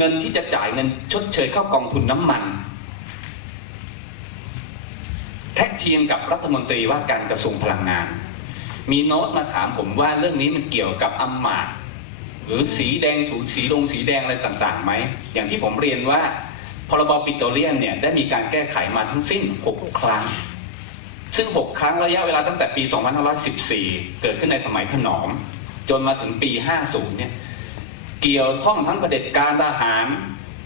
เงินที่จะจ่ายเงินชดเชยเข้ากองทุนน้ำมันแท็กทีมกับรัฐมนตรีว่าการกระทรวงพลังงาน มีโน้ตมาถามผมว่าเรื่องนี้มันเกี่ยวกับอำมาตย์หรือสีแดงสูสีดงสีแดงอะไรต่างๆไหมอย่างที่ผมเรียนว่าพรบปิโตรเลียมเนี่ยได้มีการแก้ไขมาทั้งสิ้น 6 ครั้ง ซึ่ง 6 ครั้งระยะเวลาตั้งแต่ปี 2514 เกิดขึ้นในสมัยถนอม จนมาถึงปี 50 เนี่ย เกี่ยวข้องทั้งเผด็จการทหาร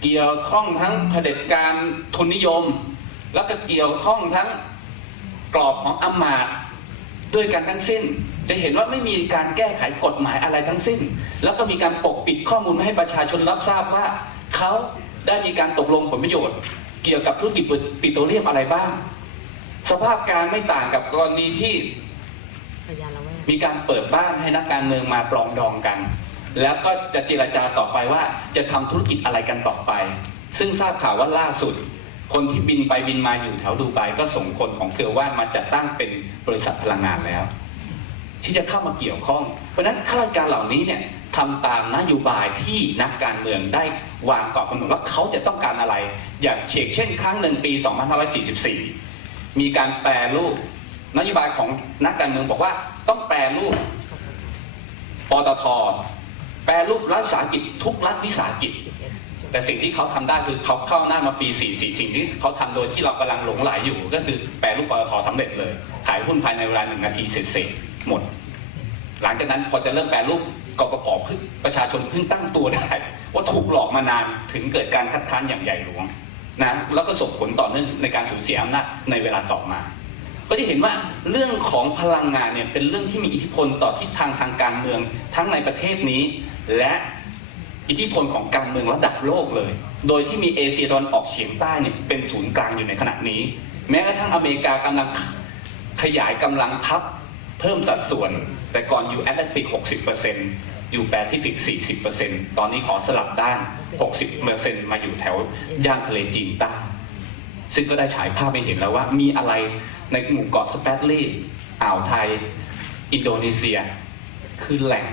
เกี่ยวข้องทั้งเผด็จการทุนนิยม แล้วก็เกี่ยวข้องทั้งกรอบของอำมาตย์ด้วยกันทั้งสิ้น จะเห็นว่าไม่มีการแก้ไขกฎหมายอะไรทั้งสิ้น แล้วก็มีการปกปิดข้อมูลไม่ให้ประชาชนรับทราบว่าเขาได้มีการตกลงผลประโยชน์ เกี่ยวกับธุรกิจปิโตรเลียมอะไรบ้าง สภาพการไม่ต่างกับกรณีที่มีการเปิดบ้านให้นักการเมืองมาปรองดองกัน แล้วก็จะเจรจาต่อไปว่าจะทำธุรกิจอะไรกันต่อไป ซึ่งทราบข่าวว่าล่าสุด คนที่บินไปบินมาอยู่แถวดูไบก็ส่งคนของเครือว่านมาจัดตั้งเป็นบริษัทพลังงานแล้ว ที่จะเข้ามาเกี่ยวข้อง เพราะฉะนั้นข้าราชการเหล่านี้เนี่ยทำตามนโยบายที่นักการเมืองได้วางกรอบกำหนดว่าเขาจะต้องการอะไร อย่างเชกเช่น ครั้งหนึ่งปี 2544 มีการแปรรูปนโยบายของนักการเมืองบอกว่าต้องแปรรูปปตท แปรรูปรัฐวิสาหกิจทุกรัฐวิสาหกิจ แต่สิ่งที่เขาทำได้คือเขาเข้าหน้ามาปี 44 สิ่งที่เขาทำโดยที่เรากำลังหลงไหลอยู่ ก็คือแปรรูปปตทสำเร็จเลย ขายหุ้นภายในเวลาหนึ่งนาทีเสร็จหมด หลังจากนั้นพอจะเริ่มแปรรูปกกพเพิ่งประชาชนเพิ่งตั้งตัวได้ ว่าถูกหลอกมานานถึงเกิดการคัดค้านอย่างใหญ่หลวงนะแล้วก็ส่งผลต่อเนื่องในการสูญเสียอำนาจในเวลาต่อมา ก็จะเห็นว่าเรื่องของพลังงานเนี่ยเป็นเรื่องที่มีอิทธิพลต่อทิศทางทางการเมืองทั้งในประเทศนี้ และอิทธิพลของการเมืองระดับโลกเลย โดยที่มีเอเชียตะวันออกเฉียงใต้เนี่ยเป็นศูนย์กลางอยู่ในขณะนี้ แม้กระทั่งอเมริกากำลังขยายกำลังทัพเพิ่มสัดส่วน แต่ก่อนอยู่แอตแลนติก 60%อยู่แปซิฟิก 40%ตอนนี้ขอสลับด้าน 60%มาอยู่แถวย่านทะเลจีนใต้ซึ่งก็ได้ฉายภาพให้เห็นแล้วว่า มีอะไรในหมู่เกาะสเปตลีอ่าวไทย อินโดนีเซีย คือแหล่ง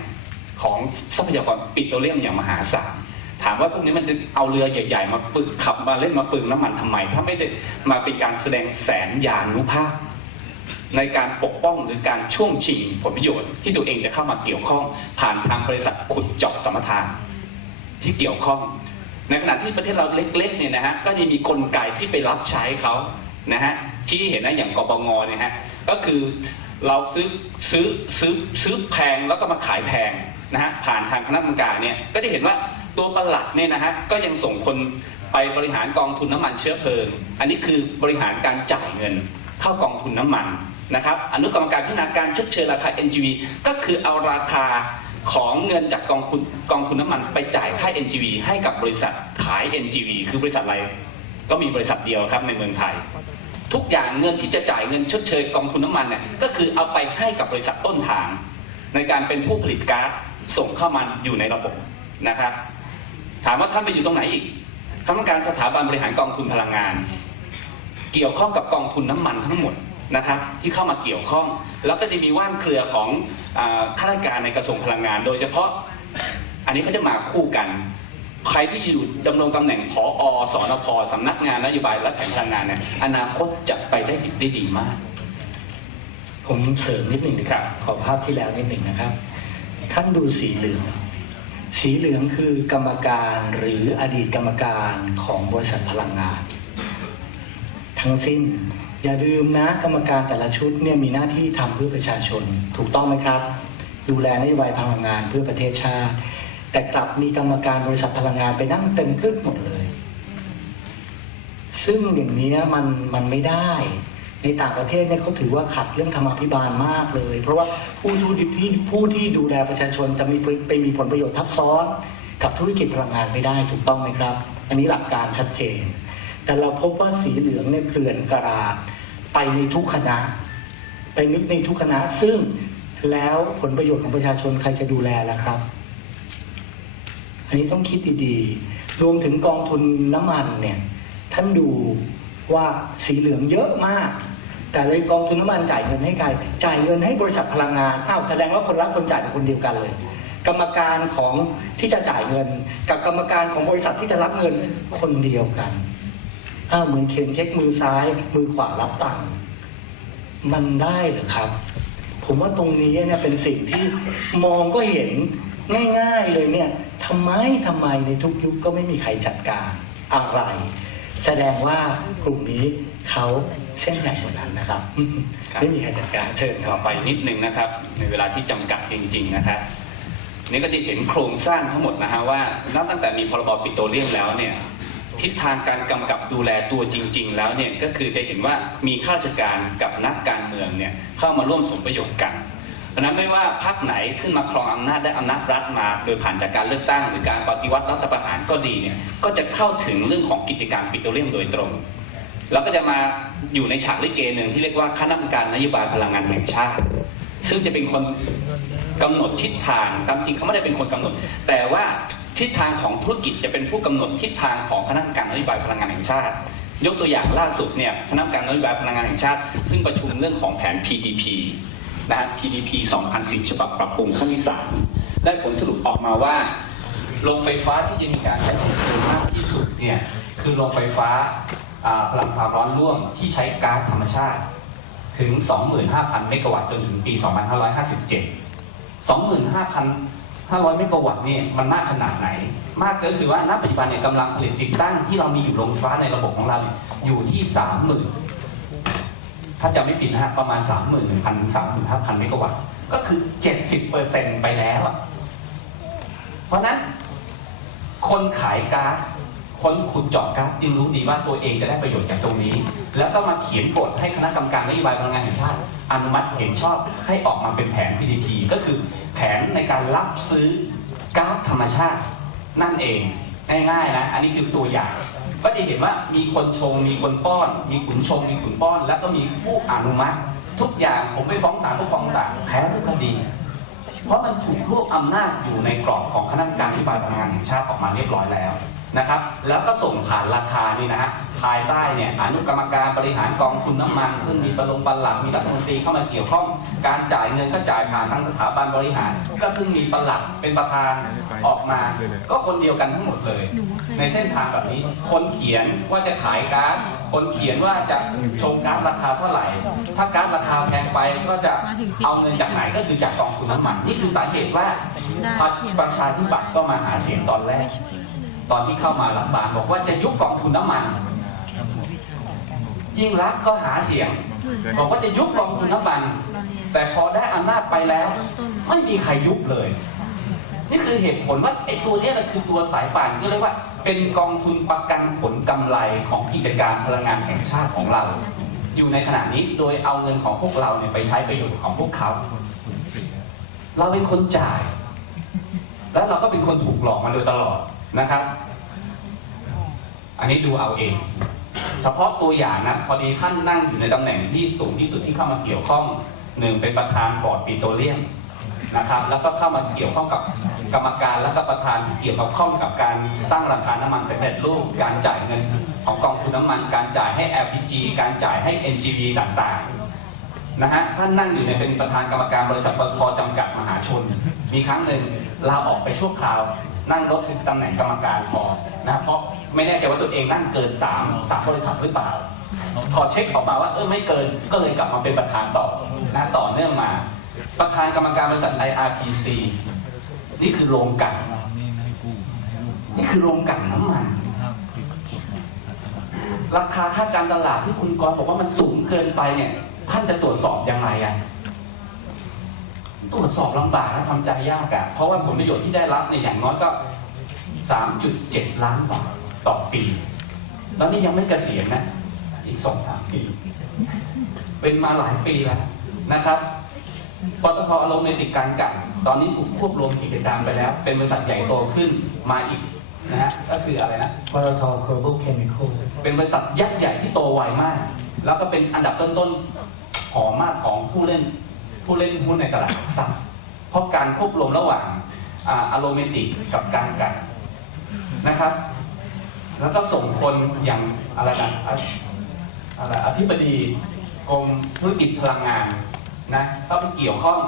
ของทรัพยากรปิโตรเลียมอย่างมหาศาลถามว่าพวกนี้มันจะเอาเรือใหญ่ ๆ มาปึกขับมาเล่นมาปึงน้ำมันทำไม ถ้าไม่ได้มาเป็นการแสดงแสนยานุภาพ ในการปกป้องหรือการช่วงชิงผลประโยชน์ ที่ตัวเองจะเข้ามาเกี่ยวข้อง ผ่านทางบริษัทขุดเจาะสมรทานที่เกี่ยวข้อง ในขณะที่ประเทศเราเล็กๆเนี่ยนะฮะก็ยังมีกลไกที่ไปรับใช้เขานะฮะที่เห็นนะอย่างกปงเนี่ยฮะก็คือ เราซื้อซื้อซื้อซื้อแพงแล้วก็มาขายแพงนะฮะผ่านทางคณะกรรมการเนี่ยก็จะเห็นว่าตัวประหลัดเนี่ยนะฮะก็ยังส่งคนไปบริหารกองทุนน้ำมันเชื้อเพลิง อันนี้คือบริหารการจ่ายเงินเข้ากองทุนน้ำมันนะครับอนุกรรมการพิจารณาการชดเชยราคา NGV ก็คือเอาราคาของเงินจากกองทุนกองทุนน้ำมันไปจ่ายค่า NGV ให้กับบริษัทขาย NGV คือบริษัทอะไร ก็มีบริษัทเดียวครับในเมืองไทย ทุกอย่างเงินที่จะจ่ายเงินชดเชยกองทุนน้ำมันเนี่ยก็คือเอาไปให้กับบริษัทต้นทาง ในการเป็นผู้ผลิตก๊าซส่งเข้ามาอยู่ในระบบนะครับ ถามว่าท่านไปอยู่ตรงไหนอีกคณะกรรมการสถาบันบริหารกองทุนพลังงาน เกี่ยวข้องกับกองทุนน้ำมันทั้งหมดนะครับที่เข้ามาเกี่ยวข้อง แล้วก็จะมีว่านเครือของข้าราชการในกระทรวงพลังงาน โดยเฉพาะอันนี้เขาจะมาคู่กัน ใครที่อยู่ดำรงตำแหน่งผอสอนพสำนักงานนโยบายและแผนพลังงานเนี่ยอนาคตจะไปได้ดีได้ดีมาก ผมเสริมนิดหนึ่งนะครับ ขอภาพที่แล้วนิดหนึ่งนะครับ ท่านดูสีเหลือง สีเหลืองคือกรรมการหรืออดีตกรรมการของบริษัทพลังงาน ทั้งสิ้นอย่าลืมนะกรรมการแต่ละชุดเนี่ยมีหน้าที่ทำเพื่อประชาชน ถูกต้องไหมครับ ดูแลนโยบายพลังงานเพื่อประเทศชาติ แต่กลับมีกรรมการบริษัทพลังงานไปนั่งเต็มขึ้นหมดเลย ซึ่งอย่างนี้มันมันไม่ได้ ในต่างประเทศเนี่ยเขาถือว่าขัดเรื่องธรรมาภิบาลมากเลย เพราะว่าผู้ดูที่ผู้ที่ดูแลประชาชนจะมีไปมีผลประโยชน์ทับซ้อน กับธุรกิจพลังงานไม่ได้ถูกต้องไหมครับ อันนี้หลักการชัดเจน แต่เราพบว่าสีเหลืองเนี่ยเกลื่อนกระดาษไปในทุกคณะ ไปนึกในทุกคณะซึ่งแล้วผลประโยชน์ของประชาชนใครจะดูแลล่ะครับ อันนี้ต้องคิดดีๆ รวมถึงกองทุนน้ำมันเนี่ยท่านดูว่าสีเหลืองเยอะมาก แต่เลยกองทุนน้ำมันจ่ายเงินให้ใครจ่ายเงินให้บริษัทพลังงานอ้าวแสดงว่าคนรับคนจ่ายเป็นคนเดียวกันเลย กรรมการของที่จะจ่ายเงิน กับกรรมการของบริษัทที่จะรับเงินคนเดียวกันอ้าวเหมือนเข็นเช็คมือซ้าย มือขวารับตังค์มันได้หรือครับ ผมว่าตรงนี้เนี่ยเป็นสิ่งที่มองก็เห็นง่าย ๆเลยเนี่ย ทำไมทำไมในทุกยุคก็ไม่มีใครจัดการอะไร แสดงว่ากลุ่มนี้เขาเส้นใหญ่กว่านั้นนะครับครับไม่มีใครจัดการเชิญคต่รัอบไปนิดนึงนะครับ ในเวลาที่จำกัดจริง ๆ นะครับนี่ก็จะเห็นโครงสร้างทั้งหมดนะฮะว่านับตั้งแต่มีพรบปิโตรเลียมแล้วเนี่ยทิศทางการกำกับดูแลตัวจริง ๆ แล้วเนี่ยก็คือจะเห็นว่ามีข้าราชการกับนักการเมืองเนี่ยเข้ามาร่วมสมประโยชน์กัน เพราะฉะนั้นไม่ว่าพรรคไหนขึ้นมาครองอำนาจได้อำนาจรัฐมา โดยผ่านจากการเลือกตั้งหรือการปฏิวัติรัฐประหารก็ดีเนี่ยก็จะเข้าถึงเรื่องของกิจการปิโตรเลียมโดยตรง แล้วก็จะมาอยู่ในฉากลิเกหนึ่งที่เรียกว่าคณะกรรมการนโยบายพลังงานแห่งชาติ ซึ่งจะเป็นคนกำหนดทิศทางตามจริงเขาไม่ได้เป็นคนกำหนด แต่ว่าทิศทางของธุรกิจจะเป็นผู้กำหนดทิศทางของคณะกรรมการนโยบายพลังงานแห่งชาติ ยกตัวอย่างล่าสุดเนี่ยคณะกรรมการนโยบายพลังงานแห่งชาติเพิ่งประชุมเรื่องของแผน PDP นะฮะ PDP 2010 ฉบับปรับปรุงขั้นที่สามได้ผลสรุปออกมาว่าโรงไฟฟ้าที่จะมีการใช้พลังงานมากที่สุดเนี่ยคือโรงไฟฟ้าพลังความร้อนร่วมที่ใช้ก๊าซธรรมชาติถึง 25,000 เมกะวัตต์จนถึงปี 2557 25,500 เมกะวัตต์นี่มันมากขนาดไหน มากก็คือว่าณปัจจุบันเนี่ยกำลังผลิตติดตั้งที่เรามีอยู่โรงไฟฟ้าในระบบของเราอยู่ที่ 30,000 ถ้าจำไม่ผิดนะฮะประมาณ 31,000ถึง35,000 เมกะวัตต์ก็คือ 70%ไปแล้ว เพราะฉะนั้น คนขายก๊าซคนขุดเจาะก๊าซจึงรู้ดีว่าตัวเองจะได้ประโยชน์จากตรงนี้ แล้วก็มาเขียนกฎให้คณะกรรมการนโยบายพลังงานแห่งชาติ อนุมัติเห็นชอบให้ออกมาเป็นแผน PDP ก็คือแผนในการรับซื้อก๊าซธรรมชาตินั่นเองง่ายๆนะ อันนี้คือตัวอย่าง ก็จะเห็นว่ามีคนชง มีคนป้อน มีขุนชง มีขุนป้อน แล้วก็มีผู้อนุมัติ ทุกอย่างผมไปฟ้องศาลปกครองต่างแพ้ทุกคดี เพราะมันถูกรวบอำนาจอยู่ในกรอบของคณะกรรมการนโยบายพลังงานแห่งชาติออกมาเรียบร้อยแล้ว นะครับ แล้วก็ส่งผ่านราคานี่นะฮะภายใต้เนี่ยอนุกรรมการบริหารกองทุนน้ำมัน ซึ่งมีประลงปลัดมีรัฐมนตรีเข้ามาเกี่ยวข้อง การจ่ายเงินก็จ่ายผ่านทางสถาบันบริหาร ก็คือมีประหลัดเป็นประธานออกมา ก็คนเดียวกันทั้งหมดเลย ในเส้นทางแบบนี้ คนเขียนว่าจะขายก๊าซคนเขียนว่าจะชงก๊าซราคาเท่าไหร่ ถ้าก๊าซราคาแพงไปก็จะเอาเงินจากไหนก็คือจากกองทุนน้ำมัน นี่คือสาเหตุว่าพรรคประชาธิปัตย์ก็มาหาเสียงตอนแรก ตอนที่เข้ามารัฐบาลบอกว่าจะยุบกองทุนน้ำมัน ยิ่งรักษณ์ก็หาเสียง บอกว่าจะยุบกองทุนน้ำมัน แต่พอได้อำนาจไปแล้ว ไม่มีใครยุบเลย นี่คือเหตุผลว่าไอ้ตัวเนี้ยแหละคือตัวสายป่านก็เรียกว่า เป็นกองทุนประกันผลกำไรของกิจการพลังงานแห่งชาติของเรา อยู่ในขณะนี้โดยเอาเงินของพวกเราเนี่ยไปใช้ประโยชน์ของพวกเขา เราเป็นคนจ่าย แล้วเราก็เป็นคนถูกหลอกมาโดยตลอด นะครับ อันนี้ดูเอาเอง เฉพาะตัวอย่างนะ พอดีท่านนั่งอยู่ในตำแหน่งที่สูงที่สุดที่เข้ามาเกี่ยวข้องหนึ่งเป็นประธานบอร์ดปิโตรเลียมนะครับ แล้วก็เข้ามาเกี่ยวข้องกับกรรมการและก็ประธานที่เกี่ยวข้องกับการตั้งราคาน้ำมันสำเร็จรูปการจ่ายเงินของกองทุนน้ำมัน การจ่ายให้ LPG การจ่ายให้ NGV ต่างๆนะฮะท่านนั่งอยู่ในเป็นประธานกรรมการบริษัทปตทจำกัดมหาชน มีครั้งหนึ่งลาออกไปชั่วคราว นั่งรถตำแหน่งกรรมการพอนะเพราะไม่แน่ใจว่าตัวเองนั่งเกินสามสามบริษัทหรือเปล่า พอเช็คออกมาว่าเออไม่เกินก็เลยกลับมาเป็นประธานต่อนะต่อเนื่องมา ประธานกรรมการบริษัท IRPC นี่คือโรงกลั่นนี่คือโรงกลั่นน้ำมันราคาค่าการตลาดที่คุณกรบอกว่ามันสูงเกินไปเนี่ย ท่านจะตรวจสอบยังไงอะ ตรวจสอบลำบากนะทำใจยากอะเพราะว่าผลประโยชน์ที่ได้รับเนี่ยอย่างน้อยก็ 3.7 ล้านบาทต่อปีตอนนี้ยังไม่เกษียณนะ อีกสองสามปี เป็นมาหลายปีแล้วนะครับปตทอารมณ์ในติดการกลันตอนนี้ถูกควบรวมกิจการไปแล้ว เป็นบริษัทใหญ่โตขึ้นมาอีกนะฮะก็คืออะไรนะปตท Global Chemical เป็นบริษัทยักษ์ใหญ่ที่โตไวมาก แล้วก็เป็นอันดับต้นๆของมากของผู้เล่น ผู้เล่นหุ้นในตลาดหลักทรัพเพราะการควบรวมระหว่างอะโลเมติกกับการกันนะครับ แล้วก็ส่งคนอย่างอะไรนะอะไรอธิบดีกรมธุรกิจพลังงานนะเข้าไปเกี่ยวข้อง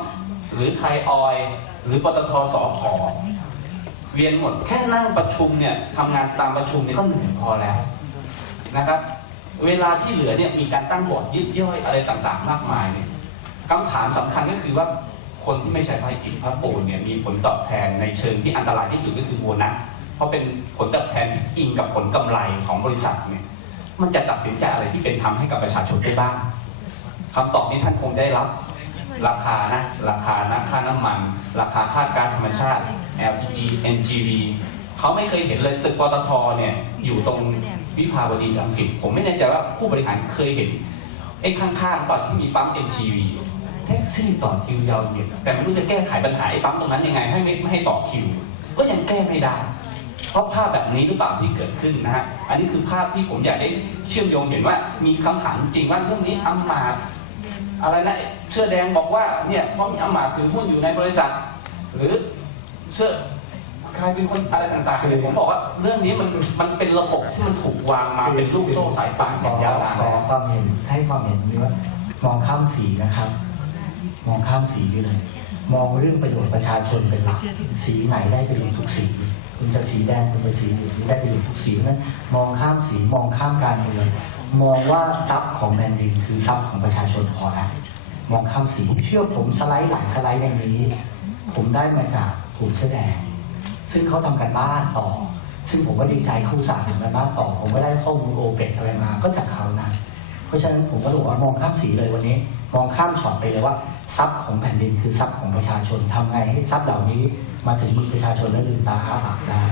หรือไทยออย หรือปตทสอพอเวียนหมดแค่นั่งประชุมเนี่ยทำงานตามประชุมเนี่ยก็เหนื่อยพอแล้วนะครับ เวลาที่เหลือเนี่ยมีการตั้งบอร์ดยิบย่อยอะไรต่างๆ มากมายเนี่ย คำถามสำคัญก็คือว่าคนที่ไม่ใช้พระกินพระปูนเนี่ยมีผลตอบแทนในเชิงที่อันตรายที่สุดก็คือโบนัสเพราะเป็นผลตอบแทนที่อิงกับผลกำไรของบริษัทเนี่ยมันจะตัดสินใจอะไรที่เป็นธรรมให้กับประชาชนได้บ้างคำตอบที่ท่านคงได้รับ ราคานะราคานะค่าน้ำมัน ราคาค่ากาซธรรมชาติ LPG NGV เขาไม่เคยเห็นเลยตึกปตทเนี่ยอยู่ตรงวิภาวดีรังสิตผมไม่แน่ใจว่าผู้บริหารเคยเห็นไอ้ข้างๆตอนที่มีปั๊ม NGV แท็กซี่ต่อคิวยาวเหยียดแต่ไม่รู้จะแก้ไขปัญหาไอ้ปั๊มตรงนั้นยังไงให้ไม่ไม่ให้ต่อคิว ก็ยังแก้ไม่ได้ เพราะภาพแบบนี้หรือเปล่าที่เกิดขึ้นนะฮะอันนี้คือภาพที่ผมอยากได้เชื่อมโยงเห็นว่ามีคำถามจริงว่าเรื่องนี้อำมาตอะไรนะเสื้อแดงบอกว่าเนี่ยเพราะมีอำมาตถือหุ้นอยู่ในบริษัท หรือเสื้อใครเป็นคนอะไรต่างๆ ผมบอกว่าเรื่องนี้มันมันเป็นระบบที่มันถูกวางมาเป็นลูกโซ่สายป่านขออย่างยาวนานขอความเห็นให้ความเห็นนี้ว่ามองข้ามสีนะครับ มองข้ามสีไปเลย มองเรื่องประโยชน์ประชาชนเป็นหลักสีไหนได้ประโยชน์ทุกสีคุณจะสีแดงคุณจะสีเหลืองได้ประโยชน์ทุกสีเพราะฉะนั้นมองข้ามสีมองข้ามการเมืองมองว่าทรัพย์ของแผ่นดินคือทรัพย์ของประชาชนพอแล้วมองข้ามสีเชื่อผมสไลด์หลายสไลด์ในนี้ ผมได้มาจากกลุ่มเสื้อแดง ซึ่งเขาทำกันบ้านต่อ ซึ่งผมก็ดีใจเขาอุตสาห์ทำกันบ้านต่อ ผมก็ได้ข้อมูลโอเปกอะไรมาก็จากเขานะเพราะฉะนั้นผมก็บอกว่ามองข้ามสีเลยวันนี้ มองข้ามช็อตไปเลยว่าทรัพย์ของแผ่นดินคือทรัพย์ของประชาชนทำไงให้ทรัพย์เหล่านี้มาถึงมือประชาชนและลืมตาอ้าปากได้